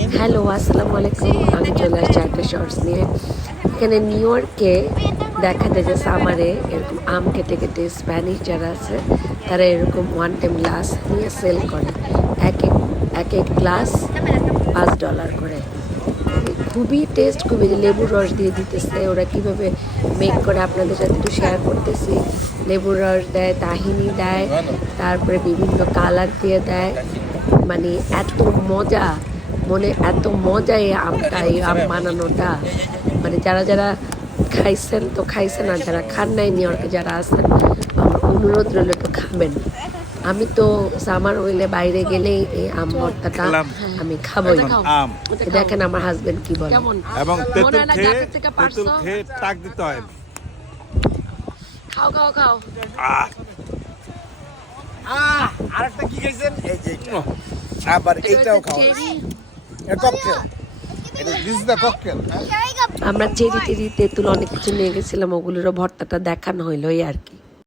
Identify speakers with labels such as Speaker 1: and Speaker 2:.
Speaker 1: Hello, আসসালামু আলাইকুম। আমি চলে আসছি একটা শর্টস নিয়ে। এখানে নিউ ইয়র্কে দেখা যায় যে সামারে এরকম আম কেটে কেটে স্প্যানিশ যারা আছে, তারা এরকম ওয়ান টাইম গ্লাস নিয়ে সেল করে। এক এক এক এক গ্লাস পাঁচ ডলার করে। খুবই টেস্ট খুবই লেবুর রস দিয়ে দিতেছে। ওরা কীভাবে মেক করে আপনাদের সাথে একটু শেয়ার করতেছি। লেবুর রস দেয়, তাহিনি দেয়, তারপরে বিভিন্ন কালার দিয়ে দেয়। মানে এত মজা। মনে এত মজা এই আমটা এই আম বানানোটা। মানে যারা যারা খাইছেন তো খাইছেন আর যারা খান নাই নিউ ইয়র্কে যারা আছেন আমার অনুরোধ রইল একটু খাবেন। আমি তো সামার হইলে বাইরে গেলেই এই আম ভর্তাটা আমি খাবোই।
Speaker 2: আম।
Speaker 1: দেখেন আমার হাজবেন্ড কি বলে।
Speaker 2: এবং তেঁতুল খেয়ে তেঁতুল খেয়ে টাক দিতে হয়।
Speaker 3: খাও খাও খাও।
Speaker 4: আরেকটা কি খাইছেন? এই যে আবার এইটাও খাওয়া। This cocktail.
Speaker 1: আমরা চেরি তেরি তেঁতুল অনেক কিছু নিয়ে গেছিলাম, ওগুলোরও ভর্তাটা দেখানো হইল আর কি।